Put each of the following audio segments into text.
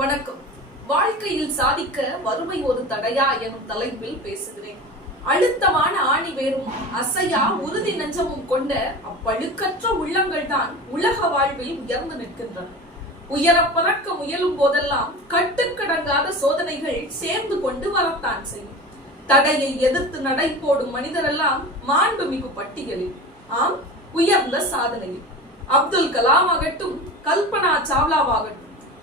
வணக்கம். வாழ்க்கையில் சாதிக்க வறுமை ஒரு தடையா எனும் தலைப்பில் பேசுகிறேன். அழுத்தமான ஆணி வேறும் அசையா உறுதி நெஞ்சமும் கொண்ட அப்பழுக்கற்ற உள்ளங்கள் தான் உலக வாழ்வில் உயர்ந்து நிற்கின்றன. உயர பறக்க முயலும் போதெல்லாம் கட்டுக்கடங்காத சோதனைகள் சேர்ந்து கொண்டு வரத்தான் செய்யும். தடையை எதிர்த்து நடை போடும் மனிதரெல்லாம் மாண்புமிகு பட்டியலில், ஆம், உயர்ந்த சாதனையில். அப்துல் கலாம் ஆகட்டும், கல்பனா சாவ்லாவாகட்டும்,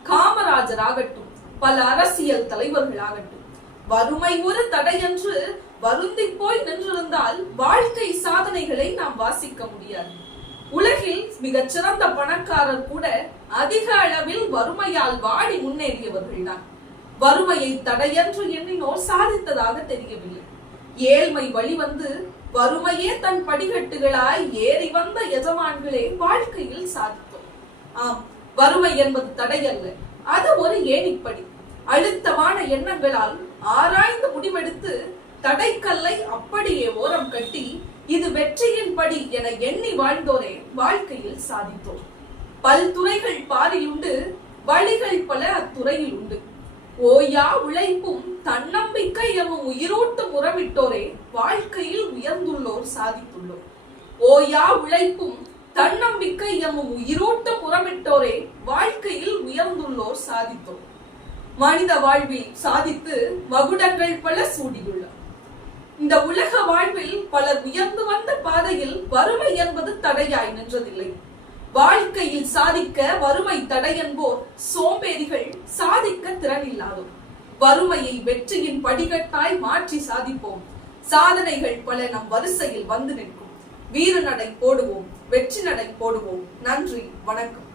காமராஜர் ஆகட்டும், பல அரசியல் தலைவர்கள் ஆகட்டும், வறுமை ஒரு தடை என்று வருந்தி போய் நின்றிருந்தால் வாழ்க்கை சாதனைகளை நாம் வாசிக்க முடியாது. உலகில் மிகச் சிறந்த பணக்காரர் கூட அதிக அளவில் வறுமையால் வாடி முன்னேறியவர்கள் தான். வறுமையை தடையென்று எண்ணினோர் சாதித்ததாக தெரியவில்லை. ஏழ்மை வழிவந்து வறுமையே தன் படிக்கட்டுகளாய் ஏறி வந்த எஜமான்களே வாழ்க்கையில் சாதித்தோம். ஆம், வறுமை என்பது தடையல்ல, அது ஒரு ஏணிப்படி. அழுத்தமான எண்ணங்களால் ஆராய்ந்து முடிவெடுத்து தடைக்கல்லை அப்படியே ஓரம் கட்டி இது வெற்றியின் படி என எண்ணி வாழ்ந்தோரே வாழ்க்கையில் சாதித்தோம். பல்துறைகள் பாரில் உண்டு, வழிகள் பல அத்துறையில் உண்டு. ஓயா உழைப்பும் தன்னம்பிக்கை எனும் உயிரோட்டும் உறவிட்டோரே வாழ்க்கையில் உயர்ந்துள்ளோர் சாதித்துள்ளோர். ஓயா உழைப்பும் தன்னம்பிக்கை எனும் உயிரோட்டம் உறவிட்டோரே வாழ்க்கையில் உயர்ந்துள்ளோர் சாதித்தோர். மனித வாழ்வில் சாதித்து மகுடங்கள் பல சூடியுள்ளார். இந்த உலக வாழ்வில் பலர் உயர்ந்து வந்த பாதையில் வறுமை என்பது தடையாய் நின்றதில்லை. வாழ்க்கையில் சாதிக்க வறுமை தடை என்போர் சோம்பேறிகள், சாதிக்க திறனில்லாதோர். வறுமையை வெற்றியின் படிக்கட்டாய் மாற்றி சாதிப்போம். சாதனைகள் பல நம் வரிசையில் வந்து நிற்கும். வீர நடை போடுவோம், வெற்றி நடை போடுவோம். நன்றி, வணக்கம்.